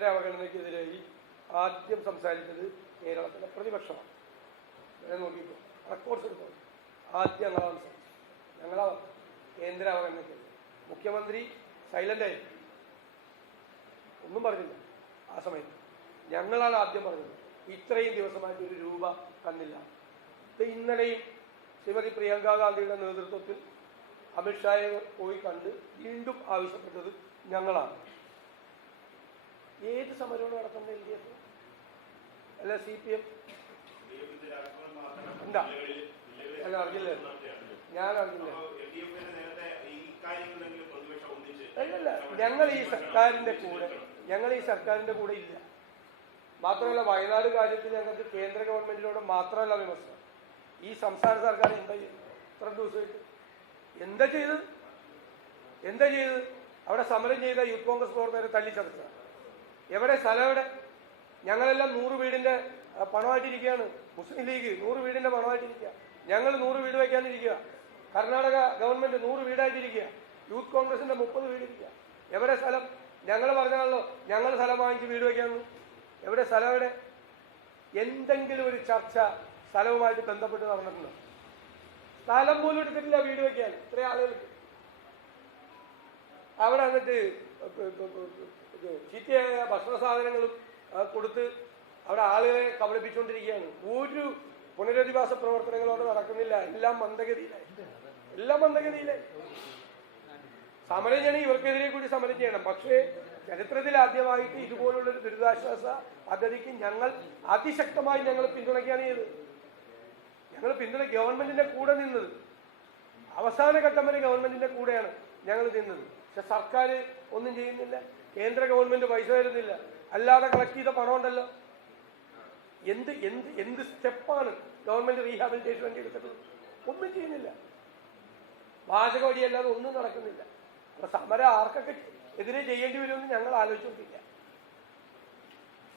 കേന്ദ്ര അവഗണനയ്ക്കെതിരായി ആദ്യം സംസാരിച്ചത് കേരളത്തിലെ പ്രതിപക്ഷമാണ്. നോക്കിക്കോ, റെക്കോർഡ്സ് എടുത്തോ. ആദ്യം ഞങ്ങളാണ് സംസാരിച്ചത്. ഞങ്ങളാ കേന്ദ്ര അവഗണനയ്ക്കെതിരെ. മുഖ്യമന്ത്രി സൈലൻ്റായി, ഒന്നും പറഞ്ഞില്ല. ആ സമയത്ത് ഞങ്ങളാണ് ആദ്യം പറഞ്ഞത്. ഇത്രയും ദിവസമായിട്ട് ഒരു രൂപ തന്നില്ല. ഇന്നലെയും ശ്രീമതി പ്രിയങ്ക ഗാന്ധിയുടെ നേതൃത്വത്തിൽ അമിത്ഷായെ പോയി കണ്ട് വീണ്ടും ആവശ്യപ്പെട്ടത് ഞങ്ങളാണ്. ഏത് സമരമാണ് നടത്തുന്നത്? LDF അല്ല CPM? എന്താ ഞാൻ അറിഞ്ഞില്ല. അല്ലല്ല, ഞങ്ങൾ ഈ സർക്കാരിന്റെ കൂടെ ഇല്ല. മാത്രമല്ല, വയനാട് കാര്യത്തിൽ ഞങ്ങൾക്ക് കേന്ദ്ര ഗവൺമെന്റിനോട് മാത്രമല്ല വിമർശനം. ഈ സംസ്ഥാന സർക്കാർ എന്താ ചെയ്തത്? ഇത്ര ദിവസമായിട്ട് എന്താ ചെയ്തത്? അവിടെ സമരം ചെയ്ത യൂത്ത് കോൺഗ്രസ് പ്രവർത്തകരെ തല്ലിച്ചതച്ച എവിടെ? സ്ഥലം എവിടെ? ഞങ്ങളെല്ലാം 100 വീടിന്റെ പണമായിട്ടിരിക്കുകയാണ്. മുസ്ലിം ലീഗ് 100 വീടിന്റെ പണമായിട്ടിരിക്കുക. ഞങ്ങൾ 100 വീട് വയ്ക്കാനിരിക്കുക. കർണാടക ഗവൺമെന്റ് 100 വീടായിട്ടിരിക്കുക. യൂത്ത് കോൺഗ്രസിന്റെ 30 വീടിരിക്കുക. എവിടെ സ്ഥലം? ഞങ്ങൾ പറഞ്ഞാണല്ലോ ഞങ്ങൾ സ്ഥലം വാങ്ങിച്ച് വീട് വയ്ക്കാമെന്ന്. എവിടെ സ്ഥലം? എവിടെ? എന്തെങ്കിലും ഒരു ചർച്ച സ്ഥലവുമായിട്ട് ബന്ധപ്പെട്ട് നടന്നിട്ടുണ്ടോ? സ്ഥലം പോലും എടുത്തിട്ടില്ല വീട് വയ്ക്കാൻ ഇത്രയും ആളുകൾക്ക്. അവിടെ എന്നിട്ട് ചീത്തയായ ഭക്ഷണ സാധനങ്ങളും കൊടുത്ത് അവിടെ ആളുകളെ കബളിപ്പിച്ചുകൊണ്ടിരിക്കുകയാണ്. ഒരു പുനരധിവാസ പ്രവർത്തനങ്ങളോട് നടക്കുന്നില്ല. എല്ലാം മന്ദഗതിയിലായി. സമരം ചെയ്യണം, ഇവർക്കെതിരെ കൂടി സമരം ചെയ്യണം. പക്ഷേ ചരിത്രത്തിൽ ആദ്യമായിട്ട് ഇതുപോലുള്ളൊരു ദുരിതാശ്വാസ പദ്ധതിക്ക് ഞങ്ങൾ അതിശക്തമായി പിന്തുണയ്ക്കുകയാണ് ചെയ്തത്. ഗവൺമെന്റിന്റെ കൂടെ നിന്നത്. അവസാന ഘട്ടം വരെ ഗവൺമെന്റിന്റെ കൂടെയാണ് ഞങ്ങൾ നിന്നത്. പക്ഷെ സർക്കാർ ഒന്നും ചെയ്യുന്നില്ല. കേന്ദ്ര ഗവൺമെന്റ് പൈസ തരുന്നില്ല. അല്ലാതെ കളക്ട് ചെയ്ത പണം ഉണ്ടല്ലോ. എന്ത് സ്റ്റെപ്പാണ് ഗവൺമെന്റ് റീഹാബിലിറ്റേഷൻ വേണ്ടി എടുത്തത്? ഒന്നും ചെയ്യുന്നില്ല. വാചക വഴിയല്ലാതെ ഒന്നും നടക്കുന്നില്ല. അപ്പൊ സമരം ആർക്കൊക്കെ എതിരെ ചെയ്യേണ്ടി വരുമെന്ന് ഞങ്ങൾ ആലോചിച്ചുകൊണ്ടിരിക്കുക.